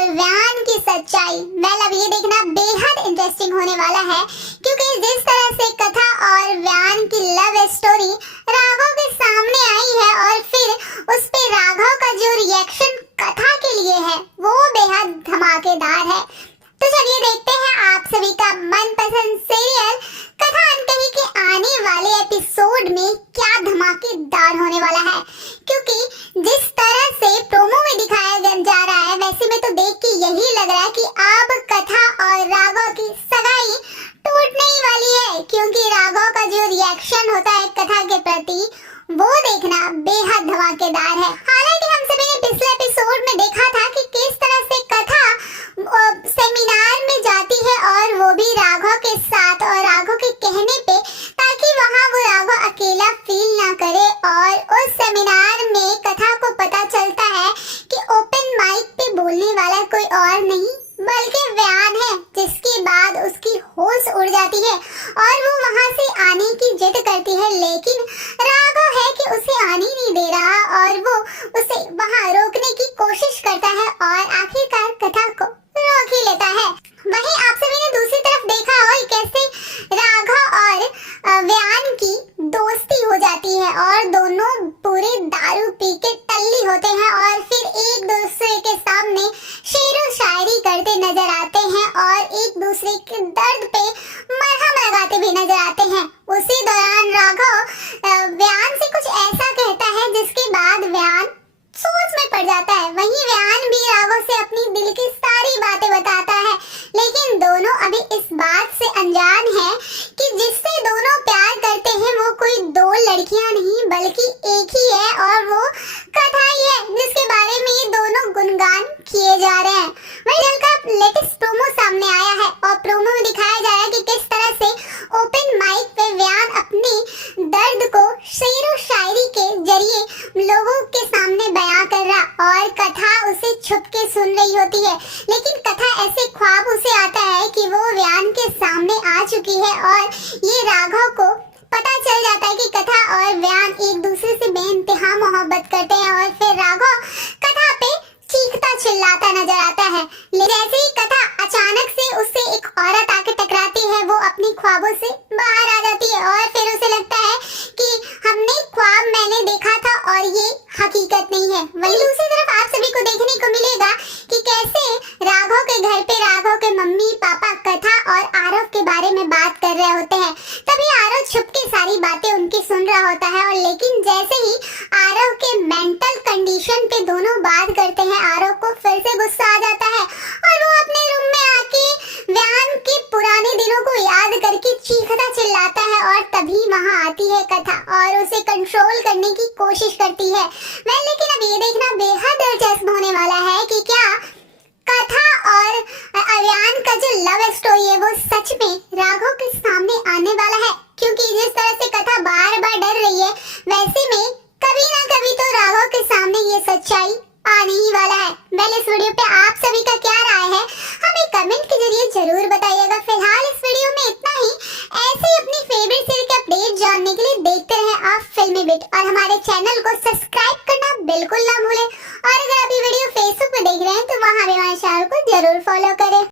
और व्यान की सच्चाई। अब ये देखना बेहद इंटरेस्टिंग होने वाला है, क्योंकि जिस तरह से कथा और व्यान की लव स्टोरी राघव के सामने आई है और फिर उस पे राघव का जो रिएक्शन कथा के लिए है वो बेहद धमाकेदार है। तो चलिए देखते हैं आप सभी का मनपसंद सीरियल कथा अनकही के आने वाले एपिसोड में क्या धमाकेदार होने वाला है। क्योंकि जिस तरह से प्रोमो में दिखाया जा रहा है, वैसे में तो देख के यही लग रहा है कि अब कथा और राघव की सगाई टूटने ही वाली है, क्योंकि राघव का जो रिएक्शन होता है कथा के प्रति वो देखना बेहद धमाकेदार है। हालांकि हम सभी ने पिछले एपिसोड में देखा था कि किस तरह से कथा सेमिनार में जाती है और वो भी राघव के साथ और राघव के कहने पे, ताकि वहाँ वो राघव अकेला फील ना करे। और उस सेमिनार में कथा को पता चलता है कि ओपन माइक पे बोलने वाला कोई और नहीं बल्कि व्यान है, जिसके बाद उसकी होश उड़ जाती है और वो वहाँ से आने की जिद करती है, लेकिन राघव है कि उसे आने नहीं दे रहा और वो उसे वहाँ रोकने की कोशिश करता है और आखिरकार कथा को रोक ही लेता है। वहीं आप सभी ने दूसरी तरफ देखा हो कैसे राघव और व्यान की दोस्ती हो जाती है और दोनों पूरे दारू पी के टल्ली होते हैं और फिर एक दूसरे के सामने शेरो शायरी करते नजर आते हैं और एक दूसरे के दर्द पे मरहम लगाते भी नजर आते हैं। उसी दौरान राघव व्यान से कुछ ऐसा कहता है जिसके बाद व्यान सोच में पड़ जाता है। वहीं व्यान भी राघव से अपनी दिल की सारी बातें बताता है, लेकिन दोनों अभी इस बात से अनजान है कि जिससे दोनों प्यार करते हैं वो कोई दो लड़कियां नहीं बल्कि एक ही है और वो कथा ही है, जिसके बारे में ये दोनों गुणगान किए जा रहे हैं। वहीं जल्द का लेटेस्ट प्रोमो सामने आया है और प्रोमो में दिखाया जा रहा है कि किस तरह से ओपन माइक पे व्यान अपने दर्द को शेरो शायरी के जरिए लोगों के सामने बयां कर रहा और कथा उसे छुप के सुन रही होती है। लेकिन कथा ऐसे ख्वाब उसे आता है कि वो व्यान के सामने आ चुकी है और ये राघव को पता चल जाता है कि कथा और व्यान एक दूसरे से बेइंतहा मोहब्बत करते हैं और फिर राघव कथा पे चीखता चिल्लाता नजर आता है। जैसे ही कथा अचानक से उससे एक औरत आके टकराती है, वो अपनी ख्वाबों से बाहर आ जाती है और फिर उसे लगता है कि हमने ख्वाब मैंने देखा था और ये हकीकत नहीं है। वहीं दूसरी तरफ आप सभी को देखने को मिलेगा कि कैसे राघव के घर पे राघव के मम्मी पापा कथा और आरव के बारे में बात कर रहे होते हैं। तभी आरव छुप के सारी बातें उनकी सुन रहा होता है और लेकिन जैसे ही आरव के मेंटल कंडीशन पे दोनों बात करते हैं, आरव को फिर से गुस्सा आ जाता है और वो अपने रूम में आके व्यान के पुराने दिनों को याद करके चीखता चिल्लाता है और तभी वहाँ आती है कथा और उसे कंट्रोल करने की कोशिश करती है। लेकिन अब ये देखना बेहद दिलचस्प होने वाला है कि क्या कथा और व्यान का जो लव स्टोरी है वो सच में राघव के सामने आने वाला है, क्योंकि जिस तरह से कथा बार बार डर रही है, वैसे में कभी ना कभी तो राघव के सामने ये सच्चाई आने ही वाला है। इस वीडियो पे आप सभी का क्या राय है हमें कमेंट के जरिए जरूर बताइएगा। फिलहाल इस वीडियो में इतना ही। ऐसे ही अपनी फेवरेट सीरीज के अपडेट जानने के लिए देखते रहें आप फिल्मी बिट और हमारे चैनल को सब्सक्राइब